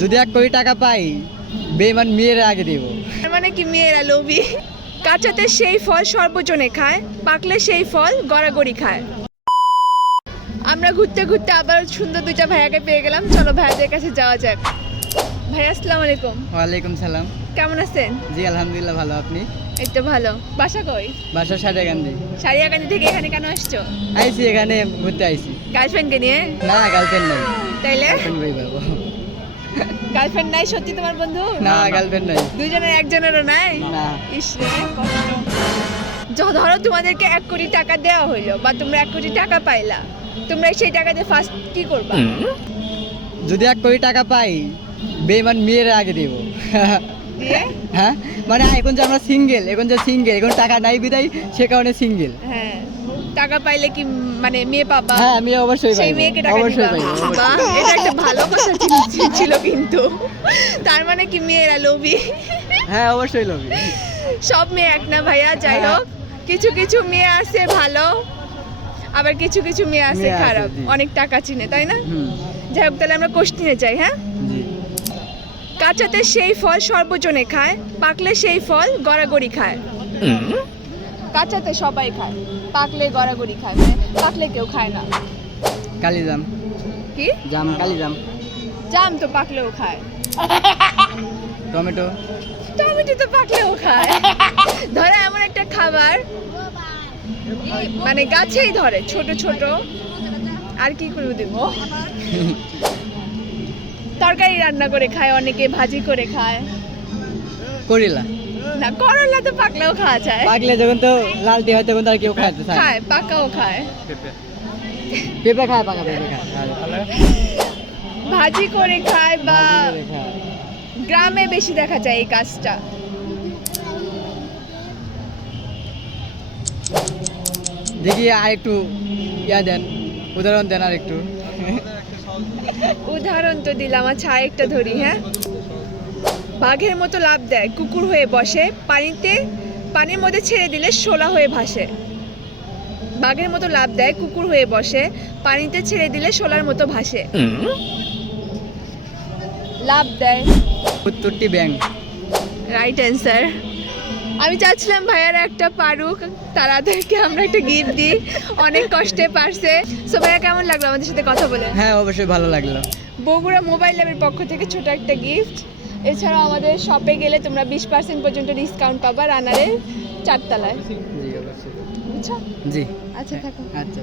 যদি 1 কোটি টাকা পাই বেঈমান মেয়ের আগে দেব। তার মানে কি মেয়েরা লোভী? কাঁচাতে সেই ফল সর্বজনে খায়, পাকলে সেই ফল গড়াগড়ি খায়। আমরা ঘুরতে ঘুরতে আবার সুন্দর দুইটা ভাইয়াকে পেয়ে গেলাম। চলো ভাইয়াদের কাছে যাওয়া যাক। ভাইয়া আসসালামু আলাইকুম। ওয়ালাইকুম সালাম। কেমন আছেন? জি আলহামদুলিল্লাহ ভালো, আপনি? এই তো ভালো। বাসা কই? বাসা সারিয়াকান্দি। সারিয়াকান্দি থেকে এখানে কেন আসছো? আইছি এখানে ঘুরতে আইছি। গার্লফ্রেন্ডকে নিয়ে? না গার্লফ্রেন্ড নাই। তাইলে গার্লফ্রেন্ড বই পাবো। গার্লফ্রেন্ড নাই সত্যি তোমার বন্ধু? না গার্লফ্রেন্ড নাই। দুইজনের একজনেরও নাই? না। ইস রে, কষ্ট। ধরো তোমাদেরকে 1 কোটি টাকা দেওয়া হইলো বা তোমরা 1 কোটি টাকা পাইলা, তোমরা সেই টাকা দিয়ে ফার্স্ট কি করবা? যদি 1 কোটি টাকা পাই বেঈমান মেয়ের আগে দেব। দিয়ে? হ্যাঁ মানে এখন যে আমরা সিঙ্গেল, এখন টাকা নাই বিদায় সে কারণে সিঙ্গেল। হ্যাঁ, টাকা পাইলে কি মানে মেয়ে পাবা? হ্যাঁ আমি অবশ্যই সেই পাইবো। মেয়েকে টাকা অবশ্যই দিবা। পাইবো। বাহ, এটা একটা ভালো কথা ছিল কিন্তু। তার মানে কি মেয়েরা লোভী? হ্যাঁ অবশ্যই লোভী। সব মেয়ে এক না ভাইয়া, যাই হোক কিছু কিছু মেয়ে আছে ভালো, আবার কিছু কিছু মেয়ে আছে মেয়ে আছে, খারাপ, জি। অনেক টাকা চিনে, তাই না? হুম যাই হোক, তাহলে আমরা কোশ্চেনে যাই। হ্যাঁ, জি। কাঁচাতে সেই ফল সর্বজনে খায়, পাকলে সেই ফল গড়াগড়ি খায়। কাঁচাতে সবাই খায়, পাকলে গড়াগড়ি খায়, মানে পাকলে কেউ খায় না। কালিজাম। কি? কালিজাম। জাম তো পাকলেও খায়, টমেটো। টমেটো তো পাকলেও খায়। ধরো এমন একটা খাবার মানে গাছেই ধরে, ছোট ছোট, আর কি করে দেব, তরকারি রান্না করে খায়, অনেকে ভাজি করে খায়। করিলা। না, করলা তো পাকলেও খাওয়া যায়। পাকলে যখন তো লালটি হয় তখন তো আর কেউ খাইতে চায় না। খায়, পাকাও খায়, পেঁপে খায়, পাকা পেঁপে খায়। ভাজি করে খায়, বা ভাজি করে খায়। গ্রামে বেশি দেখা যায় এই কাজটা। দেখি আর একটু দেন, উদাহরণ দেন আর একটু। উদাহরণ তো দিলাম, আচ্ছা আরেকটা ধরি। হ্যাঁ, বাঘের মতো লাফ দেয়, কুকুর হয়ে বসে, পানির মধ্যে ছেড়ে দিলে শোলা হয়ে ভাসে। বাঘের মতো লাফ দেয়, কুকুর হয়ে বসে, পানিতে ছেড়ে দিলে শোলার মতো ভাসে। লাফ দেয়। উত্তরটি ব্যাং। Right answer. আমি চাচ্ছিলাম ভাইয়ারা একটা পারুক, তাদেরকে আমরা একটা গিফট দিই, অনেক কষ্টে পারছে। সো ভাইয়া, কেমন লাগলো আমাদের সাথে কথা বলে? হ্যাঁ অবশ্যই ভালো লাগলো। বগুড়া মোবাইল ল্যাবের পক্ষ থেকে ছোট একটা গিফট। এছাড়াও আমাদের শপে গেলে তোমরা 20% পর্যন্ত ডিসকাউন্ট পাবা রানারের 4 তলায়। জি অবশ্যই। বুঝছো? জি আচ্ছা, থাকো। আচ্ছা।